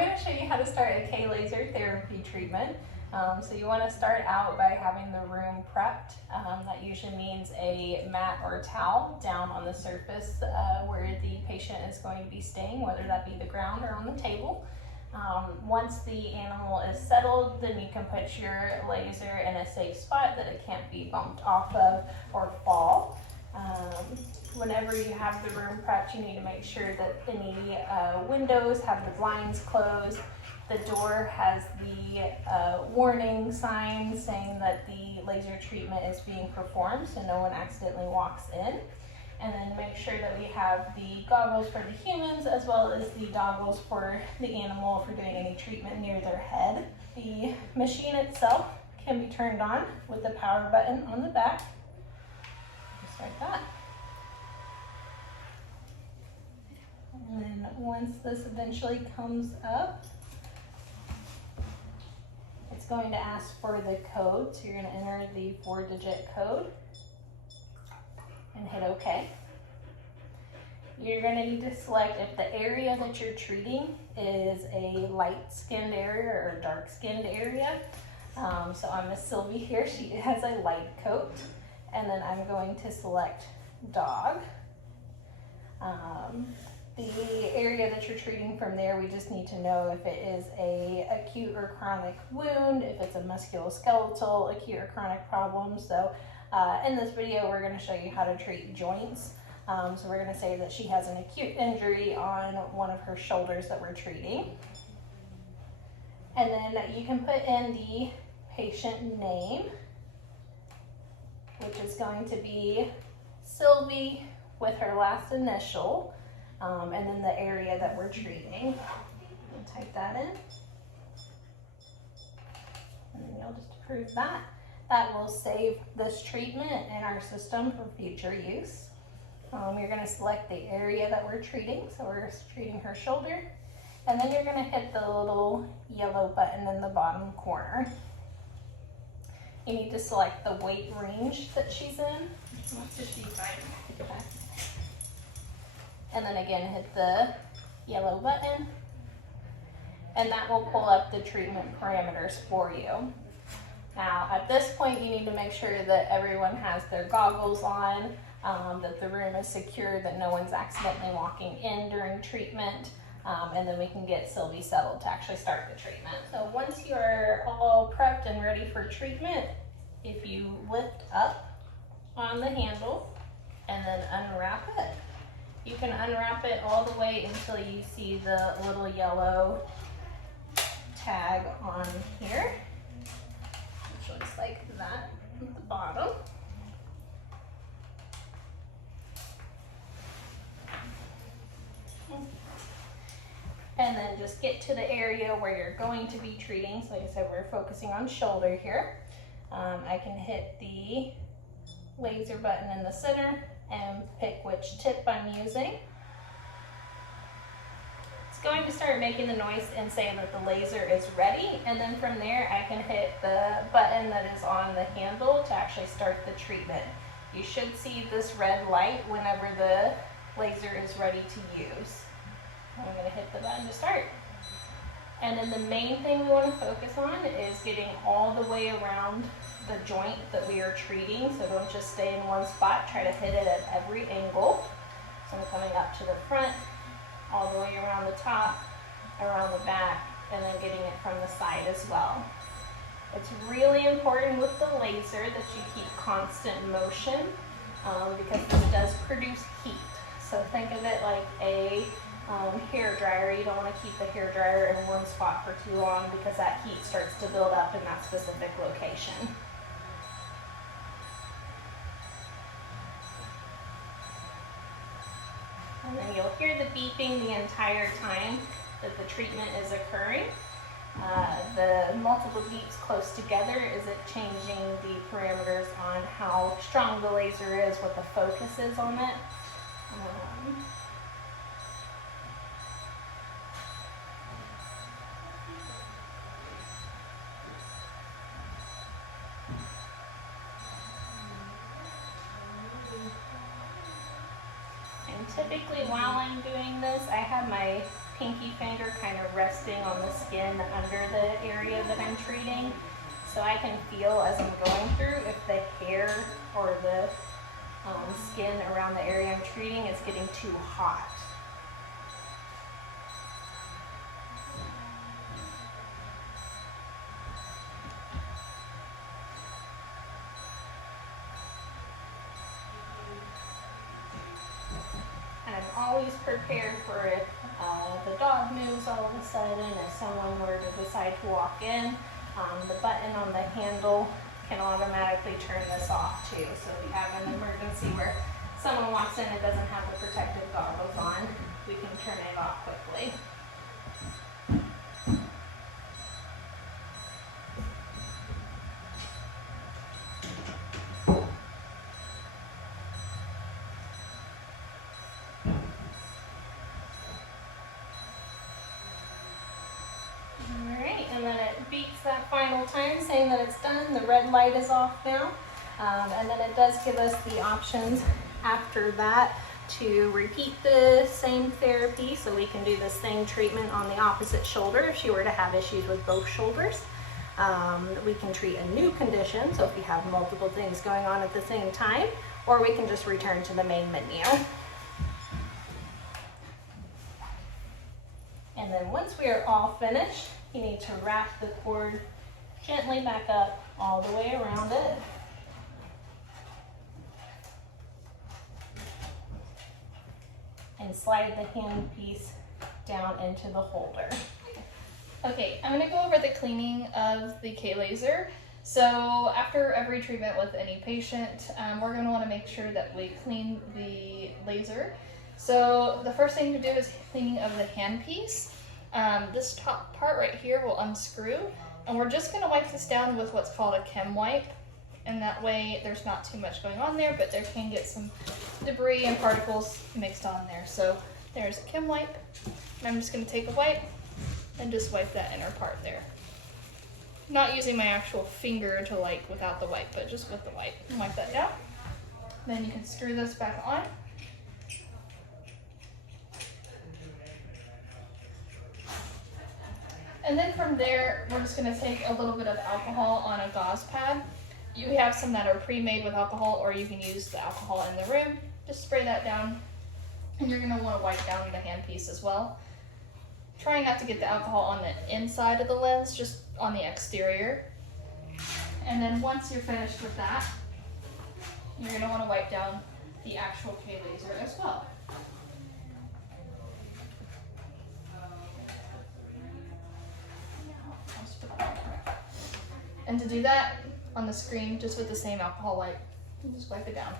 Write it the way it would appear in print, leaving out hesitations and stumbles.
going to show you how to start a K laser therapy treatment. So you want to start out by having the room prepped. That usually means a mat or a towel down on the surface where the patient is going to be staying, whether that be the ground or on the table. Once the animal is settled, then you can put your laser in a safe spot that it can't be bumped off of or fall. Whenever you have the room prepped, you need to make sure that any windows have the blinds closed. The door has the warning sign saying that the laser treatment is being performed so no one accidentally walks in. And then make sure that we have the goggles for the humans as well as the goggles for the animal if we're doing any treatment near their head. The machine itself can be turned on with the power button on the back, just like that. And then once this eventually comes up, it's going to ask for the code. So you're going to enter the 4-digit code and hit OK. You're going to need to select if the area that you're treating is a light-skinned area or a dark-skinned area. So on Miss Sylvie here, she has a light coat. And then I'm going to select dog. The area that you're treating from there, we just need to know if it is a acute or chronic wound, if it's a musculoskeletal acute or chronic problem. So in this video, we're going to show you how to treat joints. So we're going to say that she has an acute injury on one of her shoulders that we're treating. And then you can put in the patient name, which is going to be Sylvie with her last initial. And then the area that we're treating. We'll type that in. And then you'll just approve that. That will save this treatment in our system for future use. You're going to select the area that we're treating. So we're treating her shoulder. And then you're going to hit the little yellow button in the bottom corner. You need to select the weight range that she's in. 55. Okay. And then again, hit the yellow button, and that will pull up the treatment parameters for you. Now, at this point, you need to make sure that everyone has their goggles on, that the room is secure, that no one's accidentally walking in during treatment, and then we can get Sylvie settled to actually start the treatment. So once you're all prepped and ready for treatment, if you lift up on the handle and then unwrap it, you can unwrap it all the way until you see the little yellow tag on here, which looks like that at the bottom. And then just get to the area where you're going to be treating. So like I said, we're focusing on shoulder here. I can hit the laser button in the center and pick which tip I'm using. It's going to start making the noise and say that the laser is ready, and then from there I can hit the button that is on the handle to actually start the treatment. You should see this red light whenever the laser is ready to use. I'm going to hit the button to start. And then the main thing we want to focus on is getting all the way around the joint that we are treating. So don't just stay in one spot, try to hit it at every angle. So I'm coming up to the front, all the way around the top, around the back, and then getting it from the side as well. It's really important with the laser that you keep constant motion because this does produce heat. So think of it like a hair dryer. You don't want to keep the hair dryer in one spot for too long because that heat starts to build up in that specific location. And then you'll hear the beeping the entire time that the treatment is occurring. The multiple beeps close together is it changing the parameters on how strong the laser is, what the focus is on it. And typically while I'm doing this, I have my pinky finger kind of resting on the skin under the area that I'm treating. So I can feel as I'm going through if the hair or the skin around the area I'm treating is getting too hot. I'm always prepared for if the dog moves all of a sudden, if someone were to decide to walk in, the button on the handle can automatically turn this off too. So if you have an emergency where someone walks in and doesn't have the protective goggles on, we can turn it off quickly. And then it beeps that final time saying that it's done. The red light is off now. And then it does give us the options after that to repeat the same therapy. So we can do the same treatment on the opposite shoulder if she were to have issues with both shoulders. We can treat a new condition, so if you have multiple things going on at the same time, or we can just return to the main menu. And then once we are all finished, you need to wrap the cord gently back up all the way around it. And slide the handpiece down into the holder. Okay, I'm going to go over the cleaning of the K Laser. So after every treatment with any patient, we're going to want to make sure that we clean the laser. So the first thing to do is cleaning of the handpiece. This top part right here will unscrew, and we're just going to wipe this down with what's called a chem wipe, and that way there's not too much going on there, but there can get some debris and particles mixed on there. So there's a chem wipe, and I'm just going to take a wipe and just wipe that inner part there. Not using my actual finger to like without the wipe, but just with the wipe. And wipe that down. Then you can screw this back on. And then from there, we're just going to take a little bit of alcohol on a gauze pad. You have some that are pre-made with alcohol, or you can use the alcohol in the room. Just spray that down, and you're going to want to wipe down the handpiece as well. Try not to get the alcohol on the inside of the lens, just on the exterior. And then once you're finished with that, you're going to want to wipe down the actual K Laser as well. And to do that on the screen, just with the same alcohol wipe, just wipe it down.